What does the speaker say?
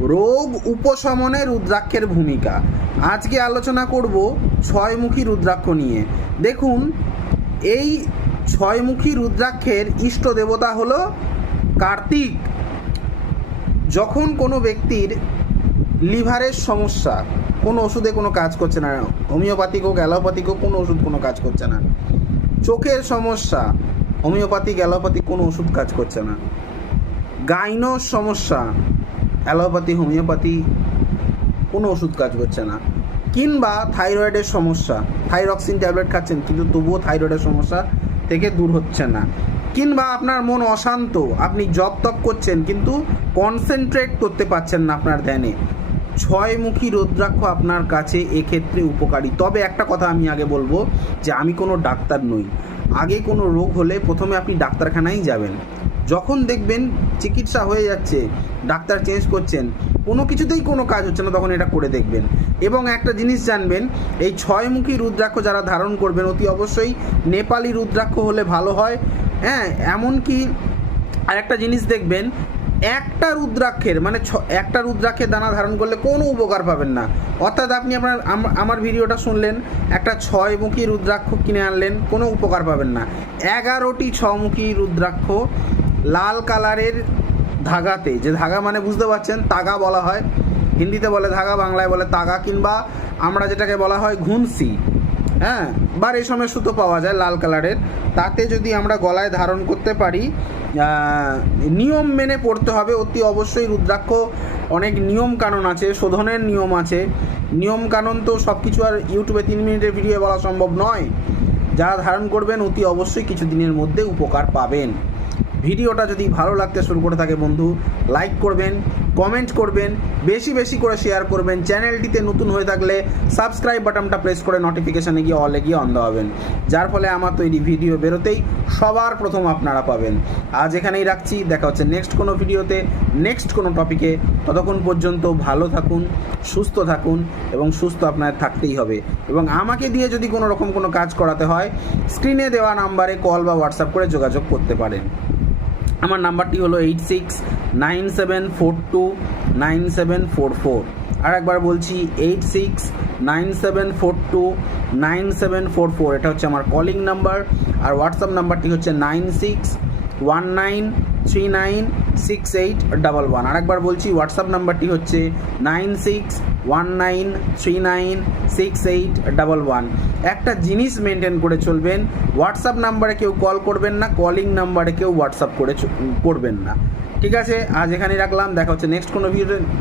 রোগ উপশমনে রুদ্রাক্ষের ভূমিকা। আজকে আলোচনা করব ছয়মুখী রুদ্রাক্ষ নিয়ে। দেখুন, এই ছয়মুখী রুদ্রাক্ষের ইষ্ট দেবতা হল কার্তিক। যখন কোনো ব্যক্তির লিভারের সমস্যা, কোনো ওষুধে কোনো কাজ করছে না হোমিওপ্যাথিক হোক অ্যালোপ্যাথিক হোক কোনো ওষুধ কোনো কাজ করছে না। চোখের সমস্যা, হোমিওপ্যাথিক, অ্যালোপ্যাথিক কোনো ওষুধ কাজ করছে না। গাইনোর সমস্যা অ্যালোপ্যাথি, হোমিওপ্যাথি, কোনো ওষুধ কাজ করছে না। কিংবা থাইরয়েডের সমস্যা, থাইরক্সিন ট্যাবলেট খাচ্ছেন, কিন্তু তবুও থাইরয়েডের সমস্যা থেকে দূর হচ্ছে না। কিংবা আপনার মন অশান্ত, আপনি জপ তপ করছেন, কিন্তু কনসেন্ট্রেট করতে পারছেন না আপনার ধ্যানে। ছয়মুখী রুদ্রাক্ষ আপনার কাছে এক্ষেত্রে উপকারী। তবে একটা কথা আমি আগে বলব, যে আমি কোনো ডাক্তার নই। আগে কোনো রোগ হলে প্রথমে আপনি ডাক্তারখানায় যাবেন। যখন দেখবেন চিকিৎসা হয়ে যাচ্ছে, ডাক্তার চেঞ্জ করছেন, কোনো কিছুতেই কোনো কাজ হচ্ছে না, তখন এটা করে দেখবেন। এবং একটা জিনিস জানবেন, এই ছয়মুখী রুদ্রাক্ষ যারা ধারণ করবেন, অতি অবশ্যই নেপালি রুদ্রাক্ষ হলে ভালো হয়। হ্যাঁ এমনকি আরেকটা জিনিস দেখবেন, একটা রুদ্রাক্ষের মানে ছ, একটা রুদ্রাক্ষের দানা ধারণ করলে কোনো উপকার পাবেন না। অর্থাৎ আপনি আপনার আমার ভিডিওটা শুনলেন, একটা ছয়মুখী রুদ্রাক্ষ কিনে আনলেন, কোনো উপকার পাবেন না। এগারোটি ছমুখী রুদ্রাক্ষ লাল কালারের ধাগাতে, যে ধাগা মানে বুঝতে পারছেন, তাগা বলা হয়। হিন্দিতে বলে ধাগা, বাংলায় বলে তাগা কিংবা আমরা যেটাকে বলা হয় ঘুনসি। হ্যাঁ? বা রেশমের সুতো পাওয়া যায় লাল কালারের। তাতে যদি আমরা গলায় ধারণ করতে পারি নিয়ম মেনে পড়তে হবে। অতি অবশ্যই রুদ্রাক্ষ অনেক নিয়ম কানুন আছে, শোধনের নিয়ম আছে। নিয়ম কানুন তো সব কিছু আর ইউটিউবে তিন মিনিটের ভিডিও বলা সম্ভব নয়। যারা ধারণ করবেন, অতি অবশ্যই কিছু দিনের মধ্যে উপকার পাবেন। ভিডিওটা যদি ভালো লাগতে শুরু করে থাকে বন্ধু লাইক করবেন কমেন্ট করবেন, বেশি বেশি করে শেয়ার করবেন, চ্যানেলটিতে নতুন হয়ে থাকলে সাবস্ক্রাইব বাটনটা প্রেস করে নোটিফিকেশানে গিয়ে অলে গিয়ে অন দেওয়াবেন যার ফলে আমার তৈরি ভিডিও বেরোতেই সবার প্রথম আপনারা পাবেন। আজ এখানেই রাখছি, দেখা হচ্ছে নেক্সট কোনো ভিডিওতে নেক্সট কোনো টপিকে ততক্ষণ পর্যন্ত ভালো থাকুন, সুস্থ থাকুন এবং সুস্থ আপনার থাকতেই হবে। এবং আমাকে দিয়ে যদি কোনো রকম কোনো কাজ করাতে হয় স্ক্রিনে দেওয়া নাম্বারে কল বা হোয়াটসঅ্যাপ করে যোগাযোগ করতে পারেন। আমার নাম্বারটি হলো eight six nine seven four two nine seven four four. আর একবার বলছি eight six nine seven four two nine seven four four. এটা হচ্ছে আমার কলিং নাম্বার আর হোয়াটসঅ্যাপ নাম্বারটি হচ্ছে nine six one nine three nine six eight double one. আরেকবার বলছি হোয়াটসঅ্যাপ নাম্বারটি হচ্ছে nine six one nine three nine six eight double one. একটা জিনিস মেনটেন করে চলবেন হোয়াটসঅ্যাপ নাম্বারে কেউ কল করবেন না কলিং নাম্বারে কেউ হোয়াটসঅ্যাপ করে করবেন না। ঠিক আছে, আজ এখানেই রাখলাম, দেখা হচ্ছে নেক্সট কোনো ভিডিও